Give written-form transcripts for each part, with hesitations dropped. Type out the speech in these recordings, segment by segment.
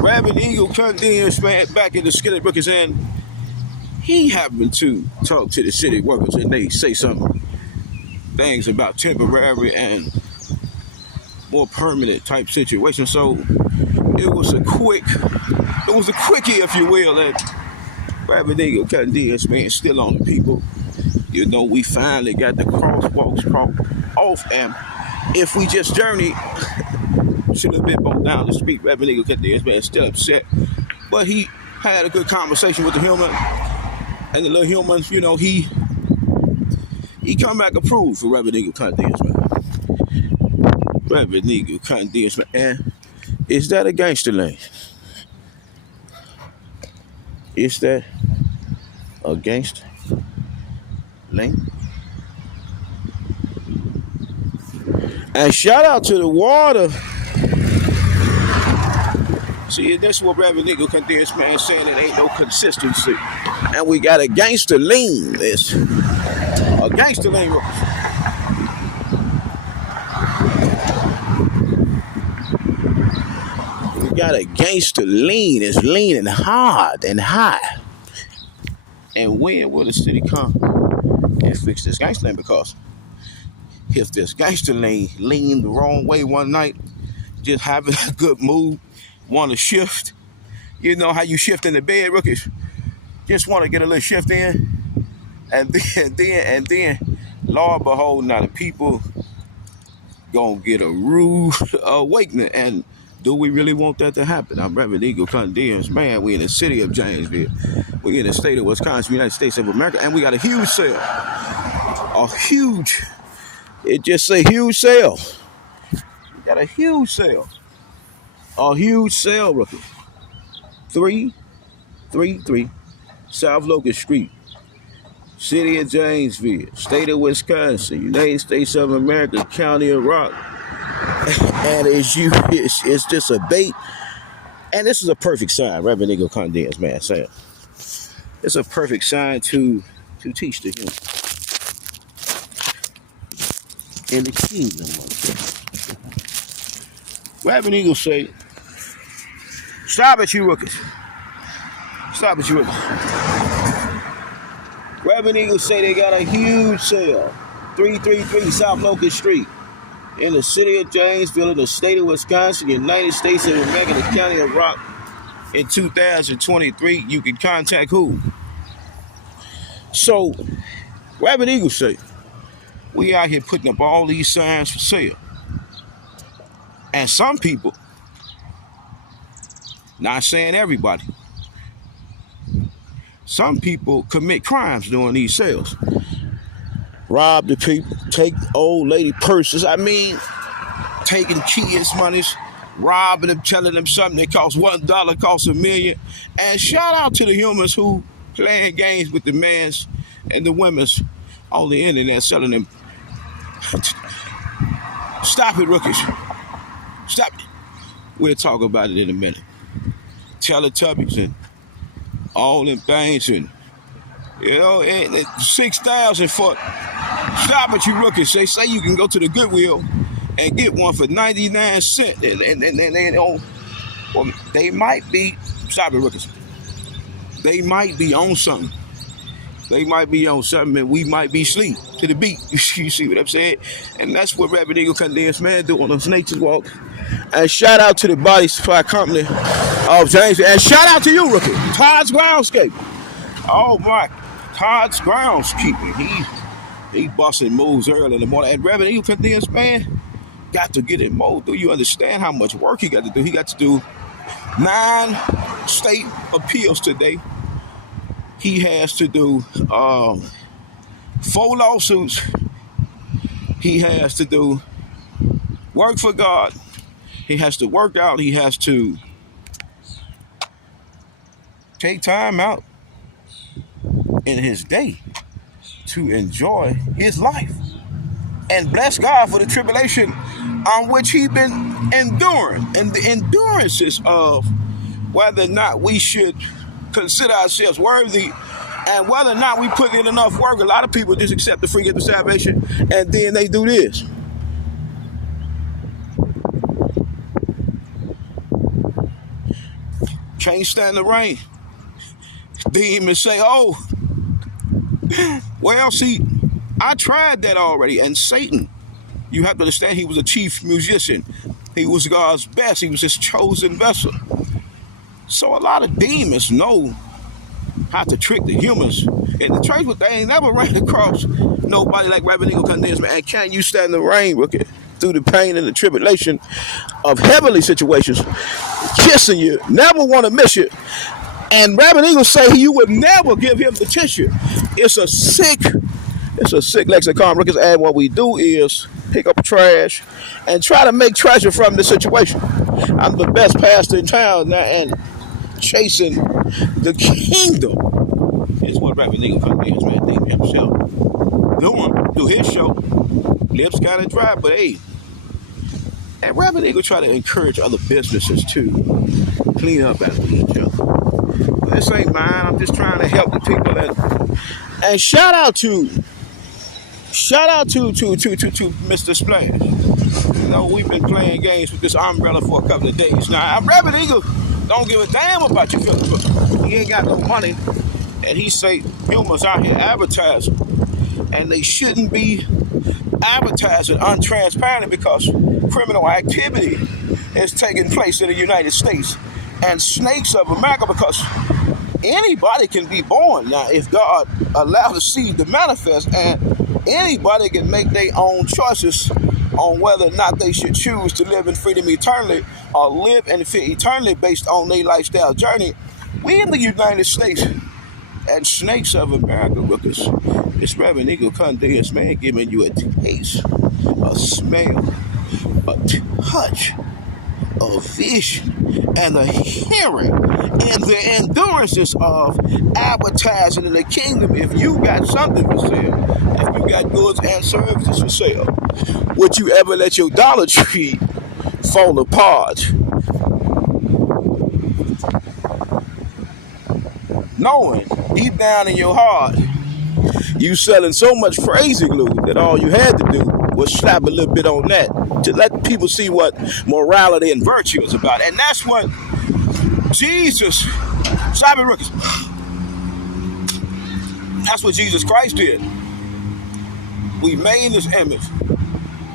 Rabbit Eagle continues, man, back in the Skillet Brookers, and he happened to talk to the city workers, and they say some things about temporary and more permanent type situation. So it was a quickie, if you will, that Rabbit Eagle continues, man, still on the people. You know, we finally got the crosswalks off, and if we just journey a little bit more down the street, Rabbit Eagle continues, man, still upset. But he had a good conversation with the human, and the little human, you know, he come back approved for Rabbit Eagle continues, man. Rabbit Eagle continues, man. And is that a gangster lane? Is that a gangster lane? And shout out to the water. See, that's what Rabbit Eagle continues, man, saying it ain't no consistency. And we got a gangster lean. It's a gangster lean. We got a gangster lean. It's leaning hard and high. And when will the city come and fix this gangster lane? Because if this gangster lane leaned the wrong way one night, just having a good mood, want to shift, you know how you shift in the bed, rookies? Just want to get a little shift in, and then, Lord behold, now the people gonna get a rude awakening. And do we really want that to happen? I'm Rabbit Eagle condemns, man. We in the city of Janesville. We in the state of Wisconsin, United States of America, and we got a huge sale. It just say huge sale. We got a huge sale. A huge sale, rookie. 333 South Locust Street, City of Janesville, State of Wisconsin, United States of America, County of Rock. And it's just a bait. And this is a perfect sign. Rabbit Eagle condemns, man, saying it's a perfect sign to teach the human in the kingdom. Rabbit Eagle say, stop it, you rookies. Stop it, you rookies. Rabbit Eagle say they got a huge sale. 333 South Locust Street in the city of Janesville, in the state of Wisconsin, United States of America, the county of Rock. In 2023, you can contact who? So, Rabbit Eagle say, we out here putting up all these signs for sale. And some people, not saying everybody, some people commit crimes during these sales. Rob the people, take old lady purses. I mean, taking kids' monies, robbing them, telling them something that costs $1 costs $1 million. And shout out to the humans who playing games with the men's and the women's on the internet, selling them. Stop it, rookies. Stop it. We'll talk about it in a minute. Teletubbies and all them things, and you know, 6,000 for. Stop it, you rookies. They say you can go to the Goodwill and get one for 99 cents, and you know, well, they might be. Stop it, rookies. They might be on something. They might be on something, and we might be asleep to the beat. You see what I'm saying? And that's what Rabbit Eagle condemns, man, do on those nature's walk. And shout out to the Body Supply Company of James. And shout out to you, rookie, Todd's Groundskeeper. Oh my, Todd's Groundskeeper. He busting moves early in the morning. And Rabbit Eagle condemns, man, got to get it mowed. Do you understand how much work he got to do? He got to do 9 state appeals today. He has to do 4 lawsuits. He has to do work for God. He has to work out. He has to take time out in his day to enjoy his life and bless God for the tribulation on which he's been enduring, and the endurances of whether or not we should consider ourselves worthy, and whether or not we put in enough work. A lot of people just accept the free gift of salvation, and then they do this. Can't stand the rain. Demons say, oh, well, see, I tried that already. And Satan, you have to understand, he was a chief musician. He was God's best. He was his chosen vessel. So a lot of demons know how to trick the humans. And the truth, they ain't never ran across nobody like Reverend Eagle Condensed. And can you stand the rain, rookie? Through the pain and the tribulation of heavenly situations, kissing you, never want to miss you. And Reverend Eagle say you would never give him the tissue. It's a sick lexicon, rookies. And what we do is pick up trash and try to make treasure from the situation. I'm the best pastor in town now, and chasing the kingdom is what Reverend Eagle Condensed, man, think himself doing through his show. Lips kind of dry, but hey. And Reverend Eagle try to encourage other businesses to clean up after each other. But this ain't mine. I'm just trying to help the people. And shout out to Mr. Splash. You know, we've been playing games with this umbrella for a couple of days now. Reverend Eagle don't give a damn about your feelings. He ain't got no money. And he say humans out here advertising. And they shouldn't be advertising untransparent because criminal activity is taking place in the United States and snakes of America, because anybody can be born now if God allows the seed to manifest, and anybody can make their own choices on whether or not they should choose to live in freedom eternally or live in fear eternally based on their lifestyle journey. We in the United States and snakes of America, because it's Reverend Eagle Condensed, man, giving you a taste, a smell, a touch, a vision, and a hearing in the endurances of advertising in the kingdom. If you got something for sale, if you got goods and services for sale, would you ever let your Dollar Tree fall apart? Knowing deep down in your heart, you selling so much crazy glue that all you had to do was slap a little bit on that to let people see what morality and virtue is about. And that's what Jesus, stop it, rookies. That's what Jesus Christ did. We made his image.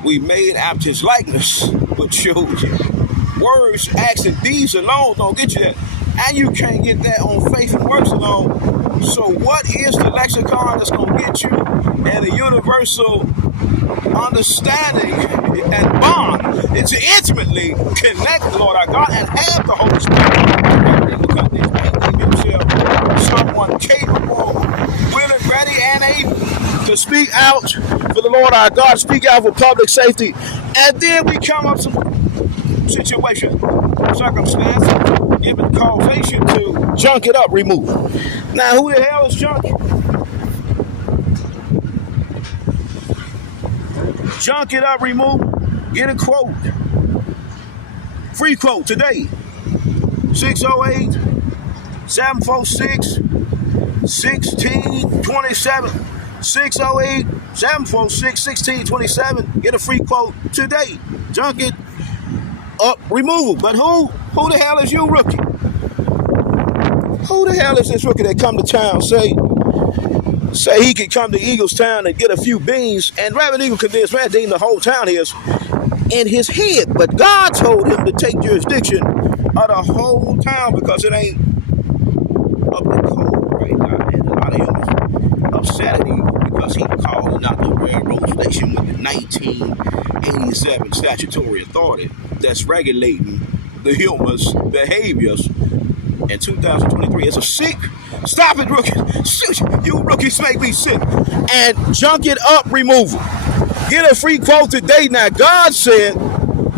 We made after his likeness, but showed you. Words, acts, and deeds alone don't get you that. And you can't get that on faith and works alone. So what is the lexicon that's going to get you and the universal understanding and bond? It's to intimately connect the Lord our God and have the Holy Spirit. Making himself someone capable, willing, ready, and able to speak out for the Lord our God, speak out for public safety. And then we come up some situation, circumstance, giving causation to junk it up, remove. Now, who the hell is junk? Junk it up, remove. Get a quote. Free quote today. 608-746-1627. 608-746-1627. Get a free quote today. Junk it up, removal. But who the hell is you, rookie? Who the hell is this rookie that come to town, say he could come to Eagles Town and get a few beans, and Reverend Eagle Condensed, man, deemed the whole town is in his head. But God told him to take jurisdiction of the whole town because it ain't up to code right now. And a lot of humans upset at Eagle because he called out the railroad station with the 1987 statutory authority that's regulating the humans' behaviors in 2023. It's a sick. Stop it, rookie. You rookies make me sick. And junk it up, removal. Get a free quote today. Now, God said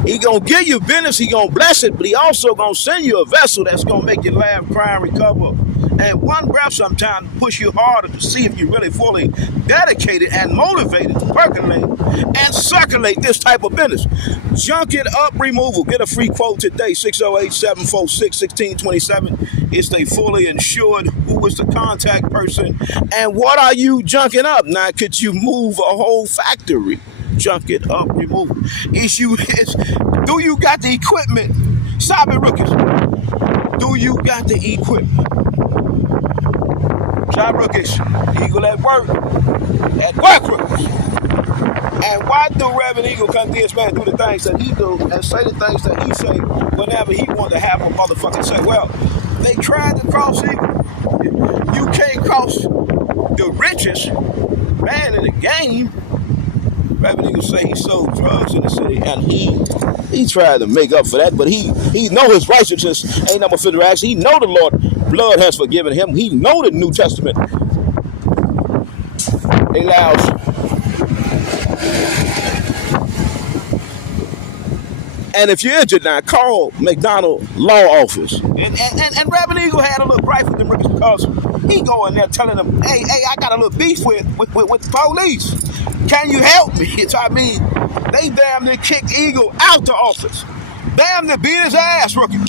he going to give you business. He going to bless it. But he also going to send you a vessel that's going to make you laugh, cry, and recover. And one breath sometimes push you harder to see if you're really fully dedicated and motivated to percolate and circulate this type of business. Junk it up, removal. Get a free quote today. 608-746-1627. Is they fully insured? Who is the contact person? And what are you junking up? Now, could you move a whole factory? Junk it up, remove. Do you got the equipment? Stop it, rookies. Do you got the equipment. Job rookies, Eagle at work rookies. And why do Reverend Eagle come to this man do the things that he do and say the things that he say whenever he want to have a motherfucking say? Well, they tried to cross Eagle. You can't cross the richest man in the game. Reverend Eagle say he sold drugs in the city, and he tried to make up for that, but he know his righteousness ain't number 50 rags. He know the Lord blood has forgiven him. He know the New Testament allows and if you're injured now, call McDonald Law Office. And Reverend Eagle had a little gripe with them because he go in there telling them, hey, I got a little beef with the police. Can you help me? So I mean, they damn near kicked Eagle out the office. Damn near beat his ass, rookie.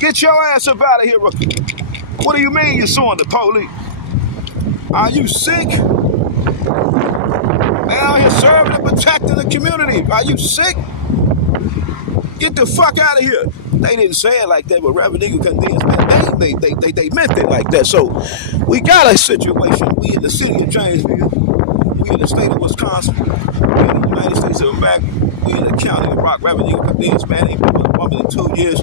Get your ass up out of here, rookie. What do you mean you're suing the police? Are you sick? They out here serving and protecting the community. Are you sick? Get the fuck out of here. They didn't say it like that, but Reverend Eagle condemns, man. They meant it like that. So we got a situation. We in the city of Janesville. We in the state of Wisconsin. We in the United States of America. We in the county of Rock. Reverend Eagle condemns, man. He been with a woman in 2 years.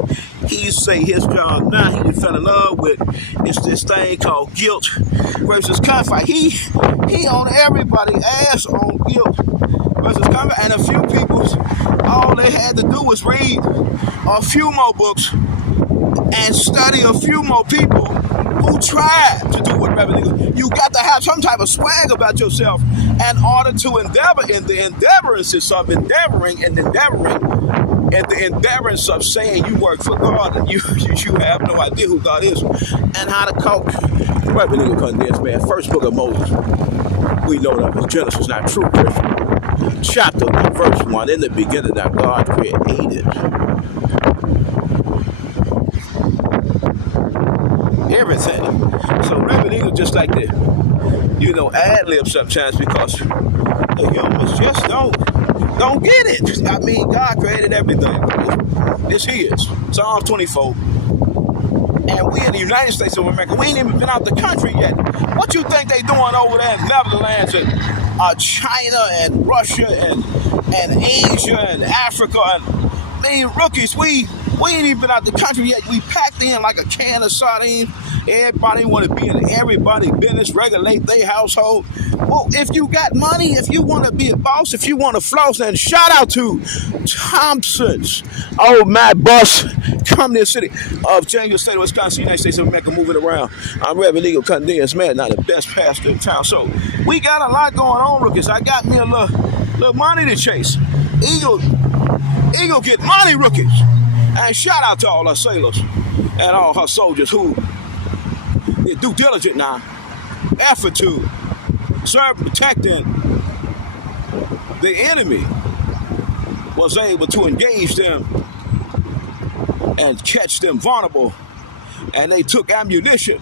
He say his job now he fell in love with it's this thing called guilt versus comfort. He on everybody's ass on guilt versus comfort, and a few people, all they had to do was read a few more books and study a few more people who tried to do what Reverend Eagle. You got to have some type of swag about yourself in order to endeavor in the endeavorance of endeavoring and the endeavorance of saying you work for God and you have no idea who God is and how to cope. Reverend Eagle condensed, man. First book of Moses. We know that was Genesis, not true Christian. Chapter 1, verse 1. In the beginning that God created everything. So Reverend Eagle just like to, ad-lib sometimes because the humans just don't get it. I mean, God created everything. It's his. Psalm 24. And we in the United States of America, we ain't even been out the country yet. What you think they doing over there in Netherlands and China and Russia and Asia and Africa? And I mean, rookies, we ain't even been out the country yet. We packed in like a can of sardines. Everybody want to be in everybody's business, regulate their household. Well, if you got money, if you want to be a boss, if you want to floss, then shout out to Thompson's. Oh, my boss, come to the city of Janesville, state of Wisconsin, United States of America, moving around. I'm Reverend Eagle condensed, man, not the best pastor in town. So we got a lot going on, rookies. I got me a little money to chase. Eagle get money, rookies. And shout out to all our sailors and all her soldiers who is due diligent now, effort to serve, protecting the enemy, was able to engage them and catch them vulnerable, and they took ammunition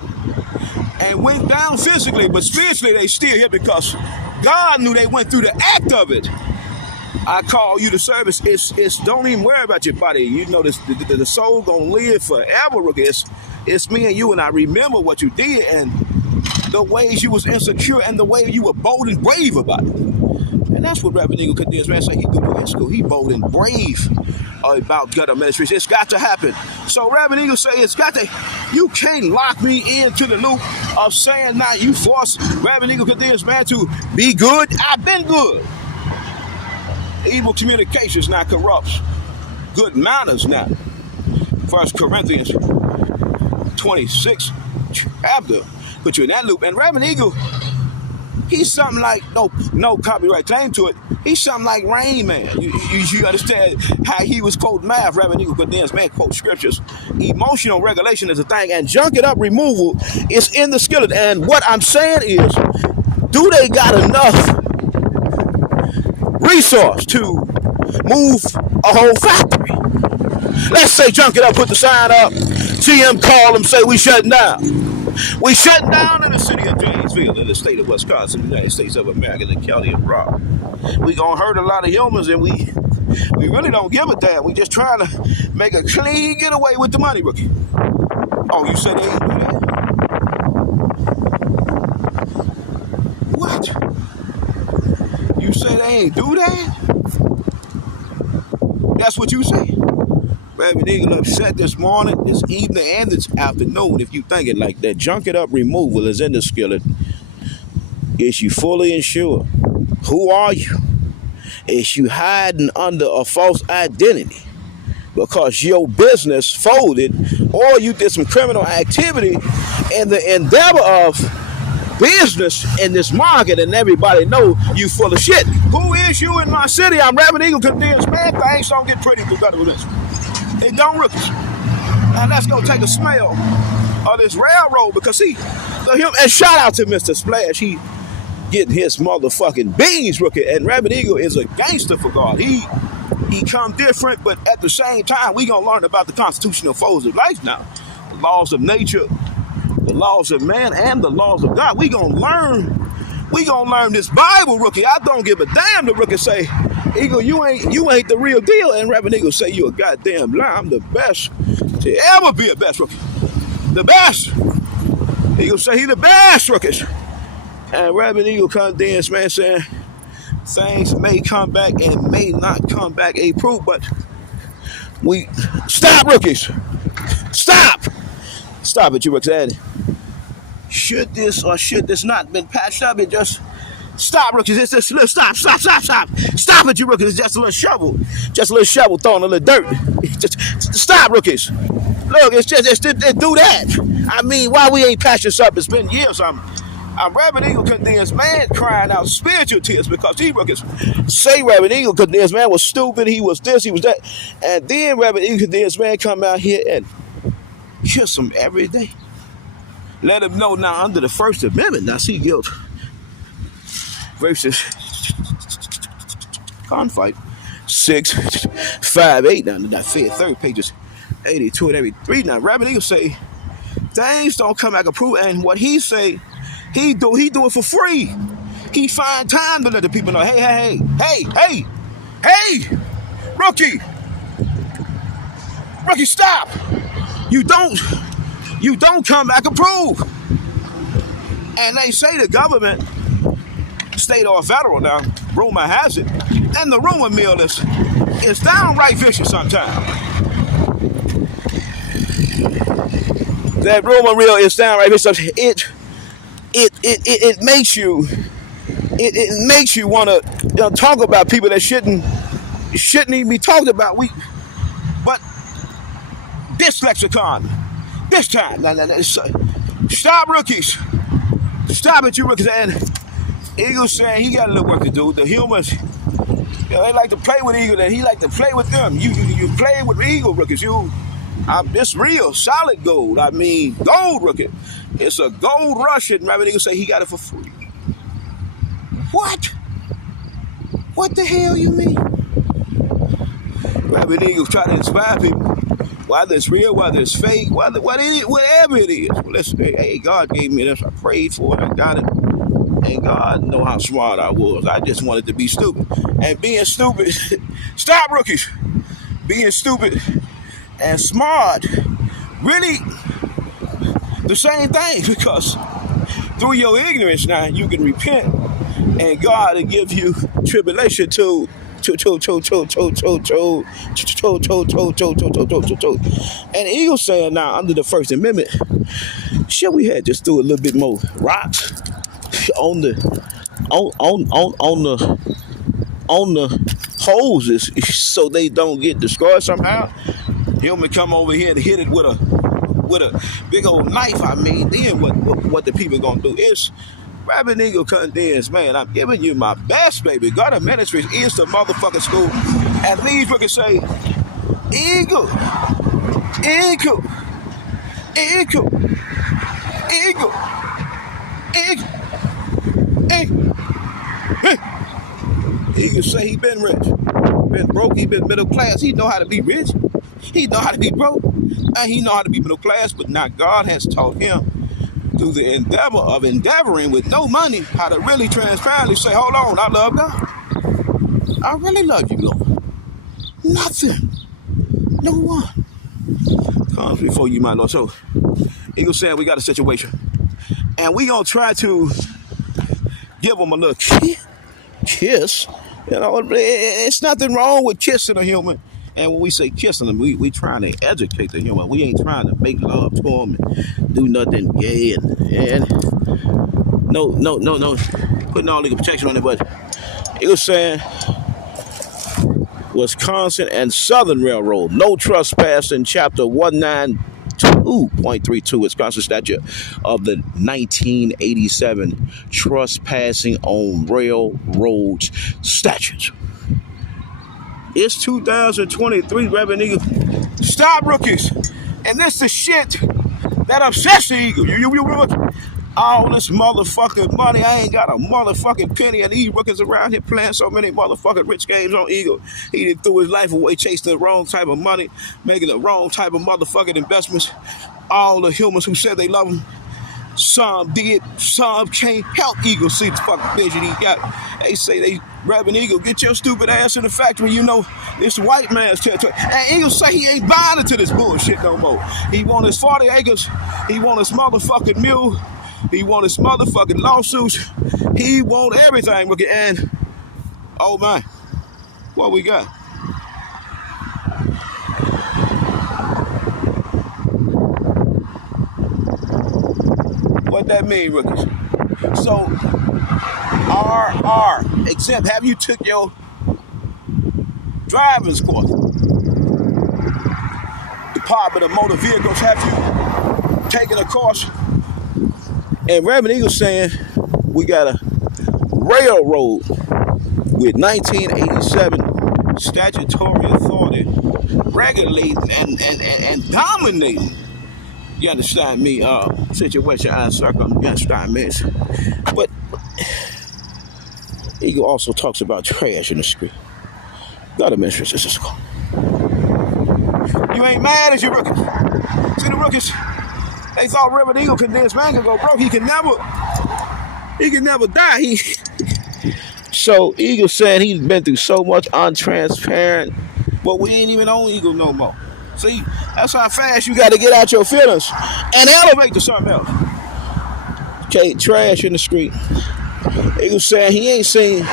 and went down physically, but spiritually they still here because God knew they went through the act of it. I call you to service. It's don't even worry about your body. You know the soul gonna live forever. It's me and you, and I remember what you did and the ways you was insecure and the way you were bold and brave about it. And that's what Reverend Eagle Kadis, man, say he do in school. He bold and brave about gutter ministries. It's got to happen. So Reverend Eagle say it's got to. You can't lock me into the loop of saying now you force Reverend Eagle Kadis, man, to be good. I've been good. Evil communications now corrupts good manners now. 1 Corinthians 26 chapter put you in that loop. And Reverend Eagle, he's something like no copyright claim to it. He's something like Rain Man. You understand how he was quoting math. Reverend Eagle condensed, man, quote scriptures. Emotional regulation is a thing, and junk it up removal is in the skillet. And what I'm saying is, do they got enough resource to move a whole factory? Let's say junk it up, put the sign up. GM call them, say we shutting down. We shutting down in the city of Janesville, in the state of Wisconsin, the United States of America, the county of Rock. We gonna hurt a lot of humans, and we We really don't give a damn. We just trying to make a clean getaway with the money, rookie. Oh, you said they ain't do that? What? You said they ain't do that? That's what you say? Reverend Eagle upset this morning, this evening, and this afternoon. If you thinking like that, junk it up removal is in the skillet. Is you fully insured? Who are you? Is you hiding under a false identity because your business folded or you did some criminal activity in the endeavor of business in this market and everybody know you full of shit? Who is you in my city? I'm Reverend Eagle condemns, man. Things don't get pretty together with this. They don't, rookies. And let's go take a smell of this railroad because see, and shout out to Mr. Splash. He getting his motherfucking beans, rookie. And Reverend Eagle is a gangster for God. He come different, but at the same time, we gonna learn about the constitutional foes of life now. The laws of nature, the laws of man, and the laws of God. We gonna learn this Bible, rookie. I don't give a damn. The rookie say, Eagle, you ain't the real deal. And Reverend Eagle say you a goddamn lie. I'm the best to ever be a best, rookie. The best. Eagle say he the best, rookies. And Reverend Eagle condemns, man, saying things may come back and may not come back a proof, but we stop, rookies. Stop it, you rookies. Should this or should this not been patched up? It just stop, rookies. It's just a little stop it, you rookies. It's just a little shovel throwing a little dirt. Just stop, rookies. Look, it's just do that. I mean, why we ain't patched this up? It's been years. I'm Reverend Eagle condemns man crying out spiritual tears because these rookies say Reverend Eagle condemns man was stupid, he was this, he was that. And then Reverend Eagle condemns man come out here and kiss him every day. Let him know now under the First Amendment, now see guilt versus conflict 658. Now that third pages 82 and 83. Now Reverend Eagle say things don't come back approved, and what he say he do it for free. He find time to let the people know, hey, rookie, stop. You don't come back approved. And they say the government, state or federal now, rumor has it, and the rumor mill is downright vicious sometimes. That rumor mill is downright vicious. It makes you want to talk about people that shouldn't even be talked about. But this lexicon, this time, stop, rookies, stop it, you rookies. And Eagle saying he got a little work to do. The humans, they like to play with Eagle, and he like to play with them. You play with Eagle, rookies. This real solid gold. I mean, gold, rookie. It's a gold rush, and Reverend Eagle say he got it for free. What? What the hell you mean? Reverend Eagle try to inspire people, whether it's real, whether it's fake, whatever it is. Well, listen, hey, God gave me this. I prayed for it. I got it. And God know how smart I was. I just wanted to be stupid. And being stupid, stop, rookies. Being stupid and smart, really the same thing, because through your ignorance now you can repent and God will give you tribulation to. And Eagle saying now under the First Amendment, should we have just threw a little bit more rocks on the hoses so they don't get destroyed somehow? Human come over here and hit it with a big old knife. I mean, then what the people gonna do is Reverend Eagle condemns, man, I'm giving you my best, baby. God of Ministries is the motherfucking school. And these fucking say, Eagle. Eagle say he been rich, been broke, he been middle class. He know how to be rich. He know how to be broke. And he know how to be middle class, but now God has taught him through the endeavor of endeavoring with no money, how to really transparently say, hold on, I love God. I really love you, Lord. Nothing. No one comes before you, my Lord. So, Eagle saying we got a situation. And we going to try to give them a little kiss. You know, it's nothing wrong with kissing a human. And when we say kissing them, we trying to educate the human. We ain't trying to make love to them and do nothing gay and no, putting all legal protection on it. But it was saying Wisconsin and Southern Railroad, no trespassing, chapter 192.32, Wisconsin statute of the 1987 trespassing on railroads statutes. It's 2023, Reverend Eagle. Stop, rookies. And this is shit that upsets the Eagle. All this motherfucking money. I ain't got a motherfucking penny. And these rookies around here playing so many motherfucking rich games on Eagle. He done threw his life away chasing the wrong type of money, making the wrong type of motherfucking investments. All the humans who said they love him, some did, some can't help Eagle see the fucking vision he got. They say Reverend Eagle, get your stupid ass in the factory. You know, it's white man's territory. And Eagle say he ain't buying into this bullshit no more. He want his 40 acres. He want his motherfucking mule. He want his motherfucking lawsuits. He want everything. And, oh my, what we got? What that mean, rookies? So, RR, exempt, have you took your driver's course? Department of Motor Vehicles, have you taken a course? And Reverend Eagle saying we got a railroad with 1987 statutory authority regulating and dominating. You understand me? Situation and circumstance. But Eagle also talks about trash in the street. Gotta mention this is cool. You ain't mad as you rookies. See the rookies? They thought Reverend Eagle condensed man could go broke. He can never die. So Eagle said he's been through so much untransparent, but we ain't even on Eagle no more. See, that's how fast you got to get out your feelings and elevate to something else. Okay, trash in the street. Eagle saying he ain't seen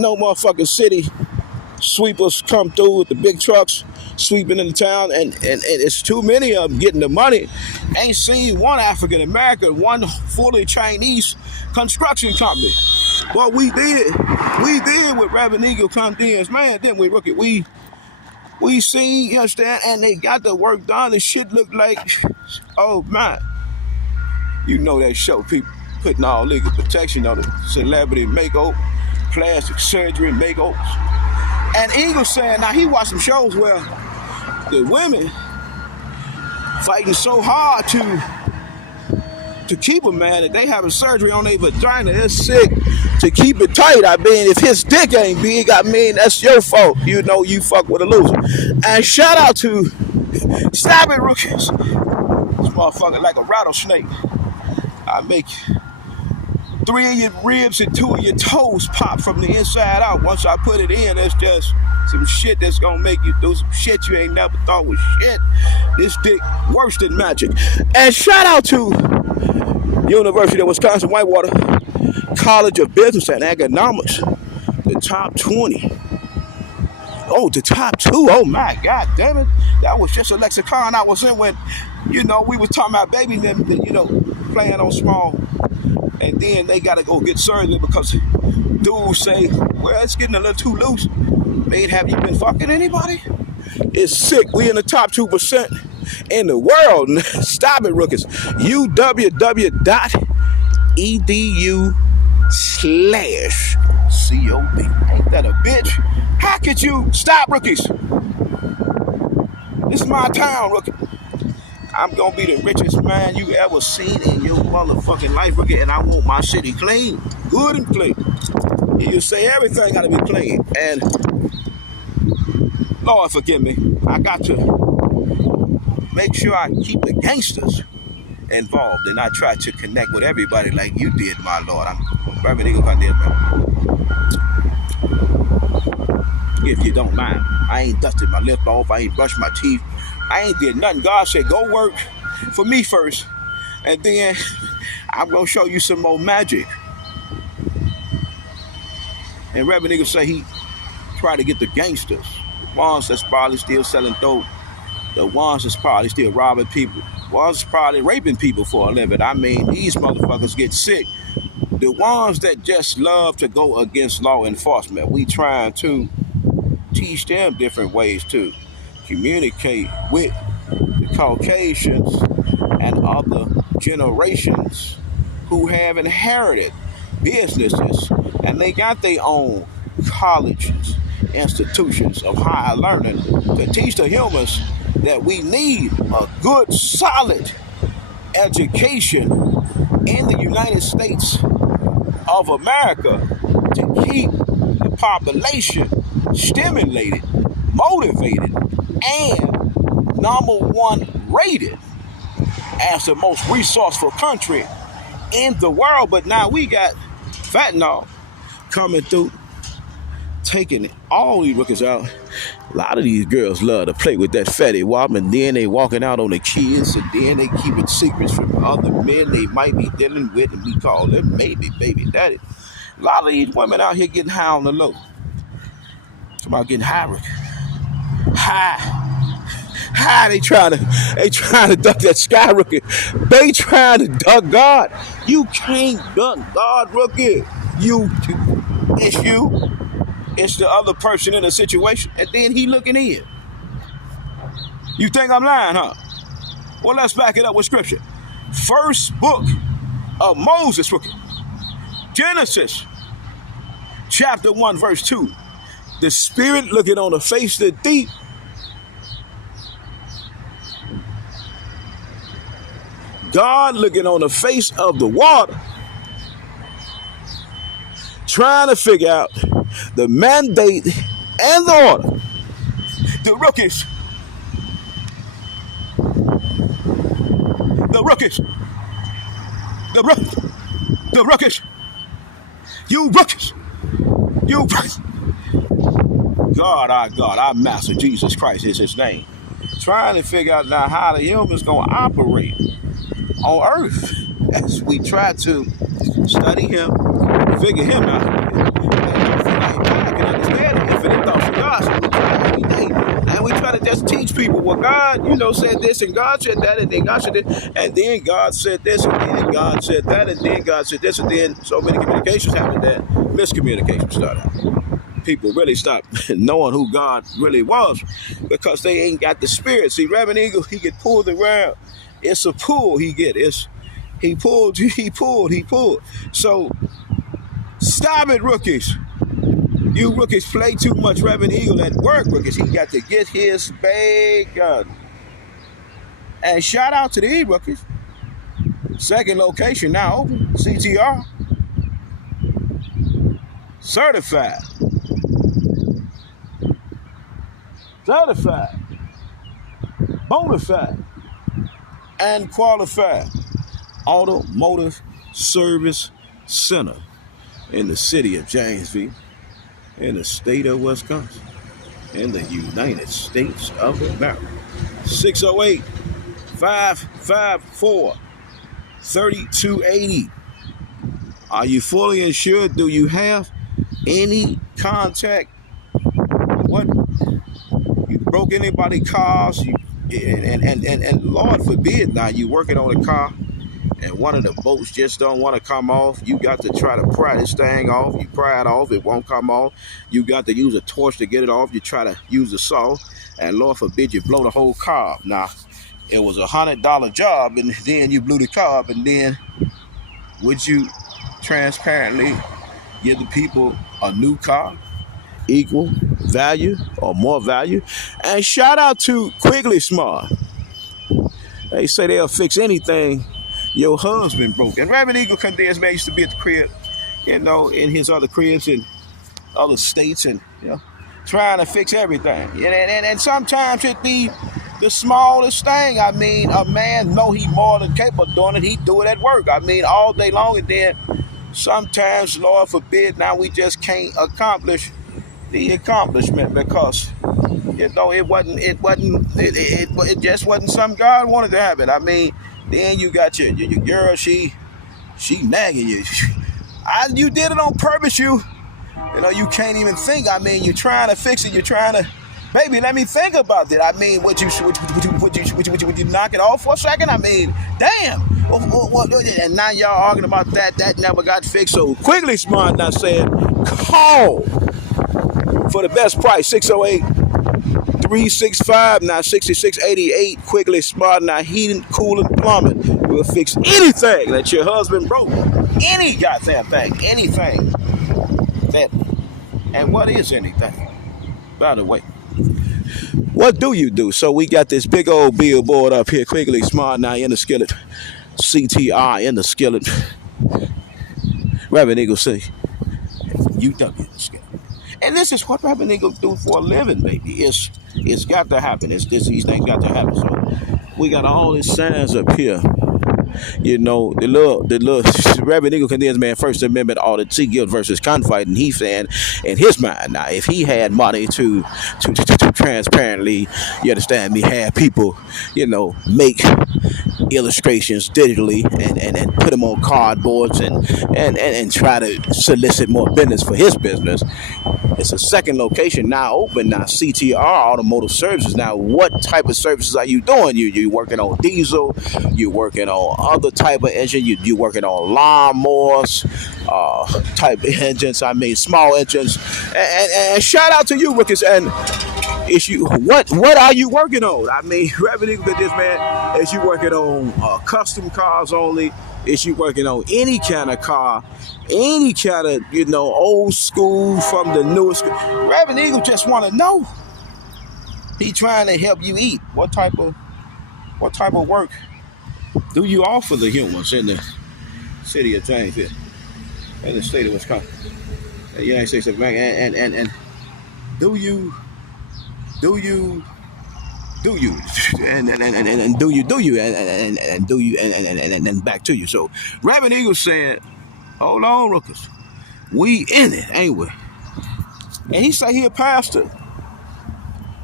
no motherfucking city sweepers come through with the big trucks sweeping in the town, and it's too many of them getting the money. Ain't seen one African American, one fully Chinese construction company. Well, we did with Reverend Eagle condensed man, didn't we, rookie? We seen, you understand, and they got the work done. The shit looked like, oh man, you know that show people putting all legal protection on the celebrity makeover, plastic surgery makeovers. And Eagle saying, now he watched some shows where the women fighting so hard to keep a man that they having surgery on their vagina. They're sick to keep it tight. I mean, if his dick ain't big, I mean, that's your fault. You know you fuck with a loser. And shout out to Stop It Rookies. This motherfucker like a rattlesnake. I make 3 of your ribs and 2 of your toes pop from the inside out. Once I put it in, that's just some shit that's gonna make you do some shit you ain't never thought was shit. This dick worse than magic. And shout out to University of Wisconsin Whitewater College of Business and Economics, the top 20. Oh, the top 2. Oh my God, damn it! That was just a lexicon I was in when, you know, we was talking about baby them, you know, playing on small, and then they gotta go get surgery because dudes say, well, it's getting a little too loose. Man, have you been fucking anybody? It's sick. We in the top 2% in the world. Stop it, rookies. uww.edu/COB. Ain't that a bitch? How could you stop, rookies? This is my town, rookie. I'm gonna be the richest man you ever seen in your motherfucking life, rookie, and I want my city clean, good and clean. You say everything gotta be clean, and Lord forgive me, I got to make sure I keep the gangsters involved, and I try to connect with everybody like you did, my Lord. I'm Reverend Eagle Condemned, man. if you don't mind. I ain't dusted my lip off. I ain't brushed my teeth. I ain't did nothing. God said, go work for me first, and then I'm going to show you some more magic. And Reverend Eagle say he tried to get the gangsters, the ones that's probably still selling dope, the ones that's probably still robbing people, the ones that's probably raping people for a living. I mean, these motherfuckers get sick. The ones that just love to go against law enforcement, we trying to teach them different ways to communicate with the Caucasians and other generations who have inherited businesses, and they got their own colleges, institutions of higher learning to teach the humans that we need a good, solid education in the United States of America to keep the population stimulated, motivated, and #1 rated as the most resourceful country in the world. But now we got fentanyl coming through, taking all these rookies out. A lot of these girls love to play with that fatty wop, and then they walking out on the kids, and then they keeping secrets from other men they might be dealing with, and we call them maybe baby daddy. A lot of these women out here getting high on the low. It's about getting high, Rick. High. They trying to duck that sky rookie. They trying to duck God. You can't duck God, rookie. It's you. It's the other person in the situation, and then he looking in. You think I'm lying, huh? Well, let's back it up with scripture. First book of Moses, rookie. Genesis, chapter 1, verse 2. The Spirit looking on the face of the deep. God looking on the face of the water, trying to figure out the mandate and the order. The rookies. The rookies. The rookies. You rookies. You rookies. God, our Master Jesus Christ is his name. Trying to figure out now how the humans going to operate on earth as we try to study him, figure him out. I can understand the infinite thoughts of God, so we try every day. And we try to just teach people, well, God, said this, and God said that, and then God said this, and then God said this, and then God said that, and then God said this, and then so many communications happened that miscommunication started. People really stopped knowing who God really was because they ain't got the Spirit. See, Reverend Eagle, he get pulled around. It's a pull he get. He pulled. So stop it, rookies. You rookies play too much Reverend Eagle at work, rookies. He got to get his big gun. And shout out to the E-rookies. Second location now open. CTR. Certified. Bona fide. And qualified automotive service center in the city of Janesville, in the state of Wisconsin, in the United States of America. 608-554-3280. Are you fully insured? Do you have any contact? What? You broke anybody's cars? And Lord forbid now you working on a car and one of the bolts just don't want to come off. You got to try to pry this thing off. You pry it off, it won't come off. You got to use a torch to get it off. You try to use a saw, and Lord forbid you blow the whole car up. Now, it was $100 job, and then you blew the car up, and then would you transparently give the people a new car? Equal value or more value? And shout out to Quigley Smart. They say they'll fix anything your husband broke. And Reverend Eagle Condensed Man used to be at the crib, in his other cribs in other states, and trying to fix everything. And sometimes it be the smallest thing. I mean, a man know he more than capable of doing it. He do it at work. I mean, all day long. And then sometimes, Lord forbid, now we just can't accomplish the accomplishment because it just wasn't something God wanted to happen. I mean, then you got your girl, she nagging you. You did it on purpose. You can't even think. I mean, you're trying to fix it. You're trying to, baby, let me think about it. I mean, would you knock it off for a second? I mean, damn. And now y'all arguing about that never got fixed. So Quigley Smart now saying, call for the best price, 608-365, now 6688. Quigley Smart, now heating, cooling, plumbing. We'll fix anything that your husband broke. Any goddamn thing. Anything. And what is anything? By the way, what do you do? So we got this big old billboard up here, Quigley Smart, now in the skillet. CTR in the skillet. Reverend Eagle say, UW in the skillet. And this is what Reverend Eagle do for a living, baby. It's got to happen. These things got to happen. So we got all these signs up here. The little Reverend Eagle condemns man First Amendment audit, sea guilt versus confight, and he's saying in his mind now, if he had money to transparently, you understand me, have people, make illustrations digitally and put them on cardboards and try to solicit more business for his business. It's a second location now open now, CTR Automotive Services. Now, what type of services are you doing? You working on diesel? You working on other type of engine? You working on lawnmowers, type of engines? I mean, small engines. And shout out to you, Ricketts. And what are you working on? I mean, Revenue with this man, is you working on custom cars only? Is you working on any kind of car, any kind of old school from the newest? Reverend Eagle just want to know. He trying to help you eat. What type of work do you offer the humans in the city of Janesville, in the state of Wisconsin, the United States of America? And do you and do you and back to you. So Reverend Eagle said, hold on, Rookers, we in it, ain't we? And he say he a pastor,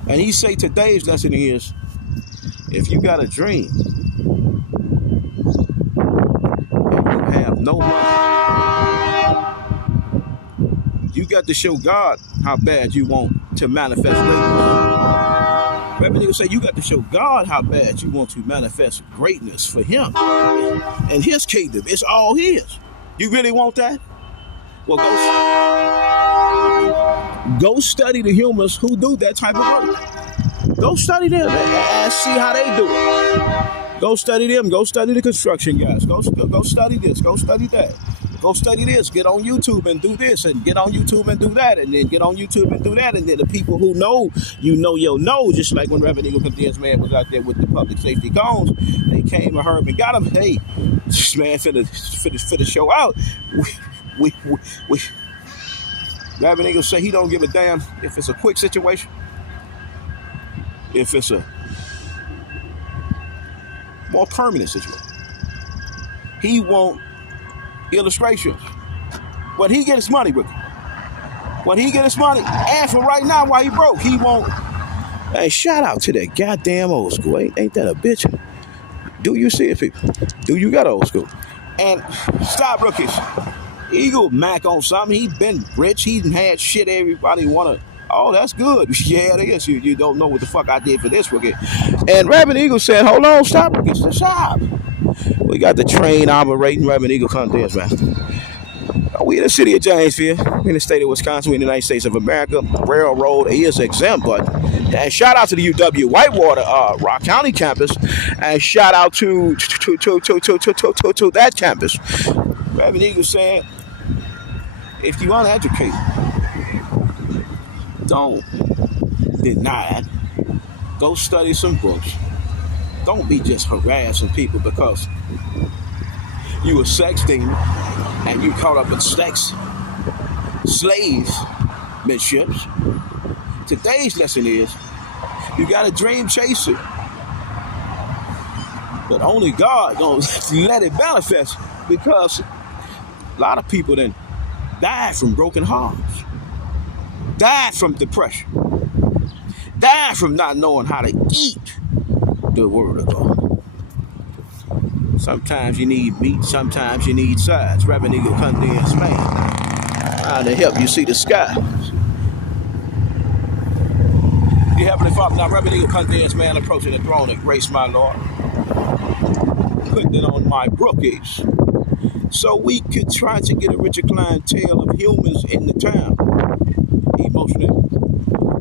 and he say today's lesson is, if you got a dream and you have no money, you got to show God how bad you want to manifest greatness. Reverend Eagle say you got to show God how bad you want to manifest greatness for Him and His kingdom. It's all His. You really want that? Well, go study the humans who do that type of work. Go study them and see how they do it. Go study them. Go study the construction guys. Go study this. Go study that. Go study this. Get on YouTube and do this, and get on YouTube and do that, and then get on YouTube and do that, and then the people who know, you'll know. Just like when Reverend Eagle Condensed Man was out there with the public safety cones, they came and heard and got him. Hey, this man finna show out. We Reverend Eagle say he don't give a damn if it's a quick situation, if it's a more permanent situation. He want illustrations. When he get his money, Ricky. When he get his money, and for right now, while he broke, he won't. Hey, shout out to that goddamn old school. Ain't that a bitch? Do you see it, people? Do you got old school? And stop, Rookies. Eagle Mac on something. He been rich. He done had shit everybody wanna. Oh, that's good. Yeah, it is. You don't know what the fuck I did for this, Rookie. And Reverend Eagle said, hold on, stop, Rookies. Stop. We got the train operating. Reverend Eagle Contest, man. We in the city of Janesville. We in the state of Wisconsin. We in the United States of America. Railroad is exempt, but and shout out to the UW Whitewater Rock County campus, and shout out to that campus. Reverend Eagle said, if you uneducated, don't deny it. Go study some books. Don't be just harassing people because you were sexting and you caught up in sex slave midships. Today's lesson is you got a dream chaser, but only God gonna let it manifest, because a lot of people then died from broken hearts. died from depression, died from not knowing how to eat the word of God. Sometimes you need meat, sometimes you need sides. Reverend Eagle Condensed Man, trying to help you see the sky. Dear Heavenly Father, now Reverend Eagle Condensed Man approaching the throne of grace, my Lord, putting it on my brookies, so we could try to get a richer clientele of humans in the town, emotionally,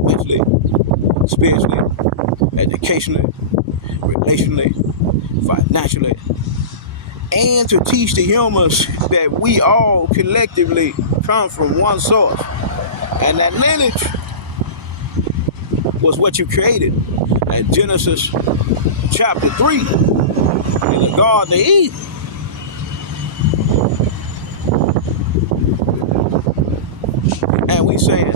mentally, spiritually, educationally, relationally, financially, and to teach the humans that we all collectively come from one source, and that lineage was what you created in Genesis chapter 3 in the Garden of Eden. And we saying,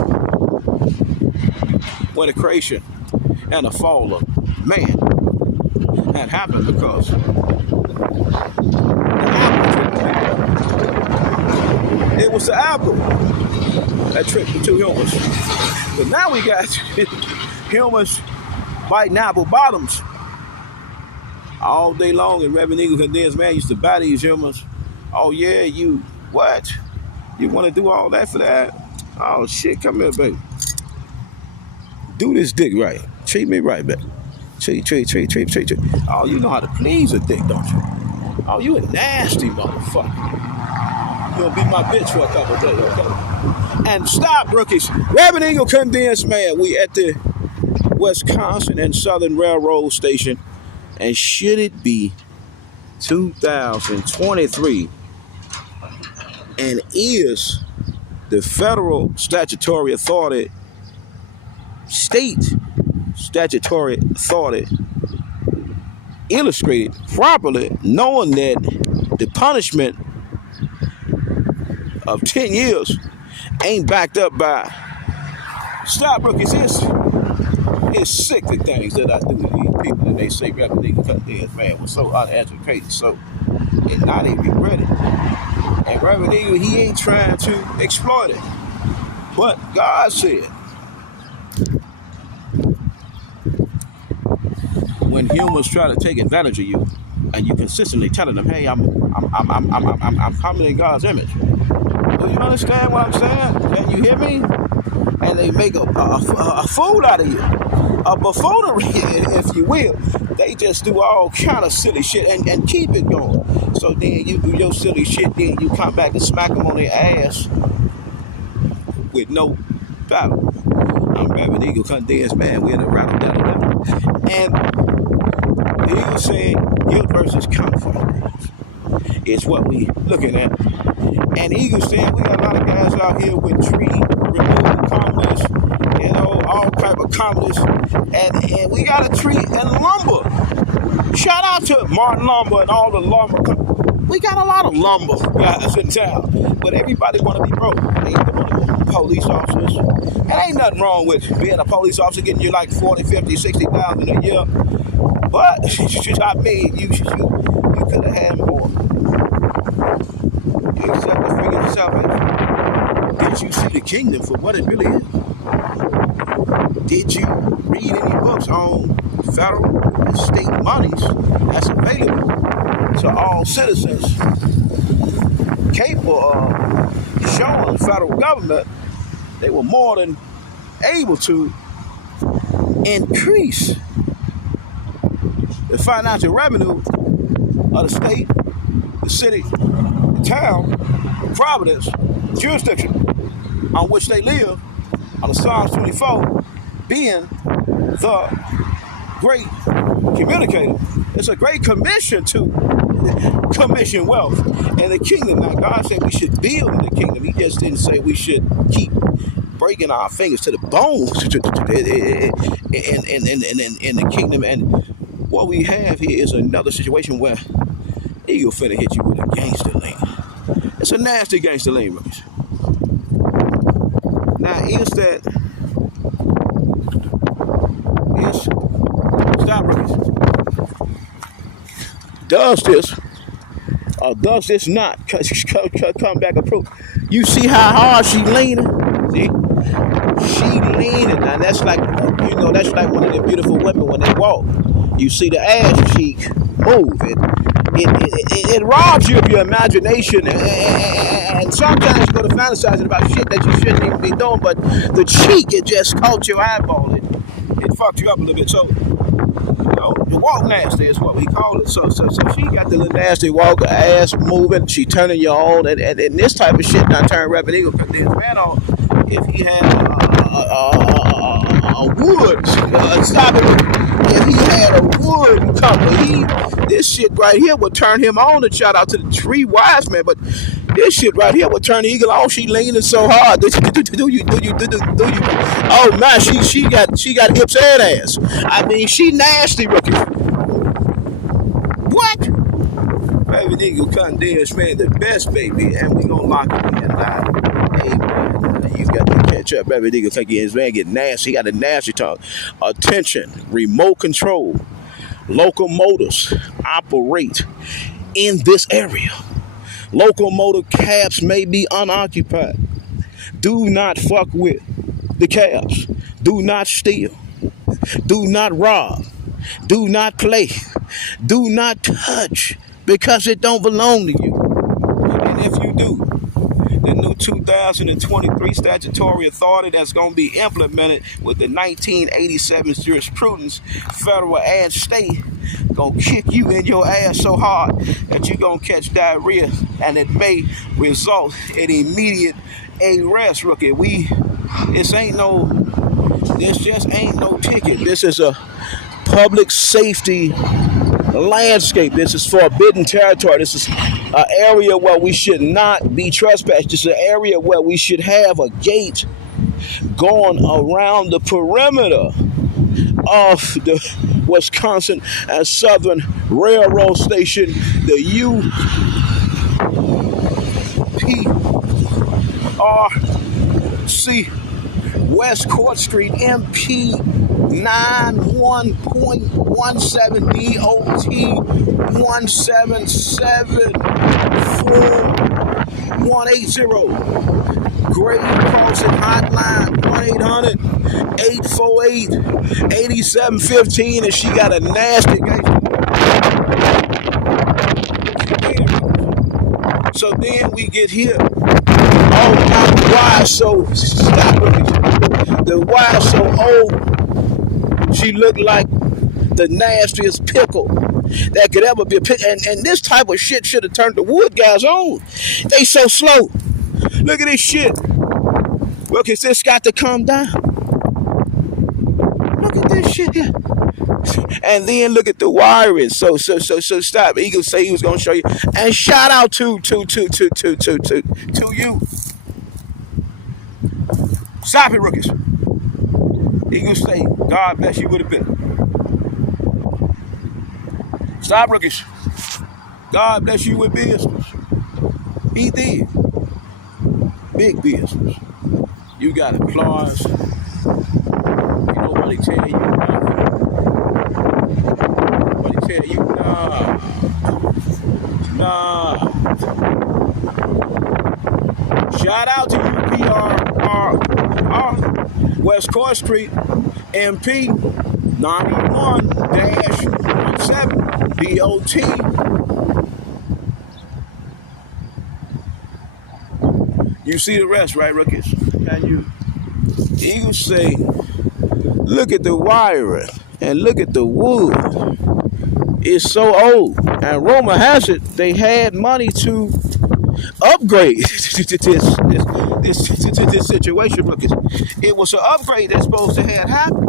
when the creation and the fall of man had happened because it was the apple that tricked the two humans. But now we got humans biting apple bottoms all day long. And Reverend Eagle Condensed Man used to buy these humans. Oh yeah, you what? You want to do all that for that? Oh shit, come here, baby. Do this dick right. Treat me right, baby. Treat. Oh, you know how to please a dick, don't you? Oh, you a nasty motherfucker. You'll be my bitch for a couple days, okay? And stop, rookies. Reverend Eagle Condensed Man. We at the Wisconsin and Southern Railroad Station. And should it be 2023 and is the federal statutory authority, state statutory authority illustrated properly, knowing that the punishment of 10 years ain't backed up by stop rookies. It's sick the things that I do to these people that they say Reverend Eagle Condensed Man was so uneducated, so and not even ready. And Reverend Eagle, he ain't trying to exploit it. But God said, when humans try to take advantage of you, and you consistently telling them, "Hey, I'm coming in God's image." Do you understand what I'm saying? Can you hear me? And they make a fool out of you, a buffoonery, if you will. They just do all kind of silly shit and keep it going. So then you do your silly shit, then you come back and smack them on their ass with no battle. I'm Reverend Eagle Condensed Man. We're in a rattle down. And Eagle saying guilt versus comfort is what we looking at. And Eagle saying we got a lot of guys out here with tree removal companies, you know, all type of companies, and we got a tree and lumber. Shout out to Martin Lumber and all the lumber companies. We got a lot of lumber guys in town, but everybody want to be broke. They want to be police officers. And ain't nothing wrong with being a police officer, getting you like 40, 50, 60,000 a year. But I mean, you could have had more. You accept the figure of salvation. Did you see the kingdom for what it really is? Did you read any books on federal and state monies that's available to all citizens capable of showing the federal government they were more than able to increase the financial revenue of the state, the city, the town, the providence, jurisdiction on which they live, on the Psalms 24, being the great communicator. It's a great commission to commission wealth and the kingdom. Now, God said we should build in the kingdom. He just didn't say we should keep breaking our fingers to the bones in the kingdom. And what we have here is another situation where Eagle finna hit you with a gangster lean. It's a nasty gangster lean, right? Now, stop, right? Does this or does this not come back approved? You see how hard she leaning? See? She leaning, and that's like, that's like one of the beautiful women when they walk. You see the ass cheek move. It robs you of your imagination, and sometimes you go to fantasizing about shit that you shouldn't even be doing. But the cheek, it just caught your eyeball. It fucked you up a little bit. So, the walk nasty is what we call it. So she got the little nasty walk, ass moving. She turning you on, and this type of shit not turn Reverend Eagle because this man on. If he had a wood, stop it. If he had a wood company, this shit right here would turn him on. And shout out to the three wise men, but this shit right here would turn the eagle on. She leaning so hard. Do you? Oh man, she got hips and ass. I mean, she nasty rookie. What? Baby nigga condensed, man, the best baby, and we gonna lock it in now. Hey man, you got to catch up, baby nigga. Think his man get nasty. He got a nasty tongue. Attention, remote control. Locomotives operate in this area. Locomotive cabs may be unoccupied. Do not fuck with the cabs. Do not steal. Do not rob. Do not play. Do not touch because it don't belong to you. And if you do, the new 2023 statutory authority that's going to be implemented with the 1987 jurisprudence, federal and state, going to kick you in your ass so hard that you're going to catch diarrhea, and it may result in immediate arrest, rookie. This just ain't no ticket. This is a public safety landscape. This is forbidden territory. This is an area where we should not be trespassed. This is an area where we should have a gate going around the perimeter of the Wisconsin and Southern Railroad Station, the UPRC West Court Street, MP 91.17 DOT 1774180. Grade Crossing Hotline 1-800-848-8715, and she got a nasty game. So then we get here. Oh my, why so stop it. The wire so old, she looked like the nastiest pickle that could ever be a pickle. And this type of shit should have turned the wood guys on. They so slow. Look at this shit. Look, it's this got to calm down. Look at this shit here. And then look at the wiring. So stop. Eagle say he was gonna show you. And shout out to you. Stop it, rookies. Eagle say, God bless you with a bit. Stop, rookies. God bless you with business. He did. Big business. You got applause. You know what they tell you? What they tell you? Nah. Shout out to UPRR West Court Street, MP 91-17 DOT. You see the rest, right, rookies? Can you? You say, look at the wiring and look at the wood. It's so old. And rumor has it they had money to upgrade this situation, rookies. It was an upgrade that's supposed to have happened.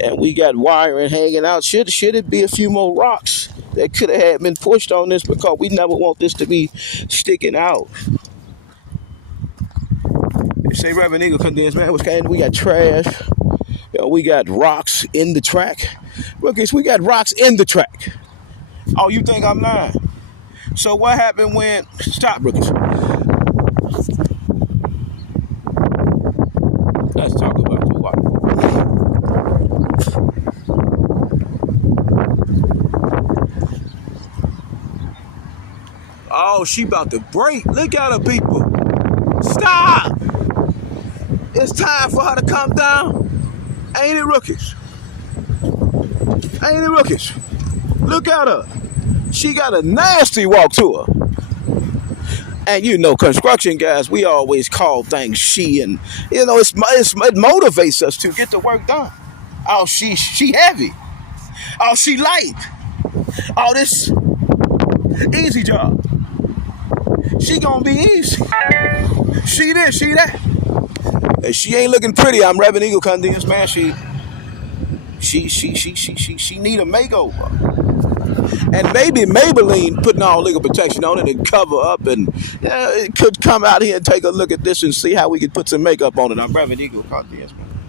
And we got wiring hanging out. Should it be a few more rocks that could have been pushed on this, because we never want this to be sticking out. They say Reverend Eagle condensed, man. We got trash. We got rocks in the track. Rookies, we got rocks in the track. Oh, you think I'm lying? So what happened when... Stop, rookies. Let's talk about the water. Oh, she about to break. Look at her, people. Stop. It's time for her to come down. Ain't it, rookies? Ain't it, rookies? Look at her. She got a nasty walk to her. And you know, construction guys, we always call things she, and you know, it motivates us to get the work done. Oh, she heavy. Oh, she light. Oh, this easy job. She gonna be easy. She this, she that. And she ain't looking pretty. I'm Reverend Eagle Condensed, man. She need a makeover. And maybe Maybelline putting all legal protection on it and cover up, and it could come out here and take a look at this and see how we could put some makeup on it. I'm Reverend Eagle Condensed, man.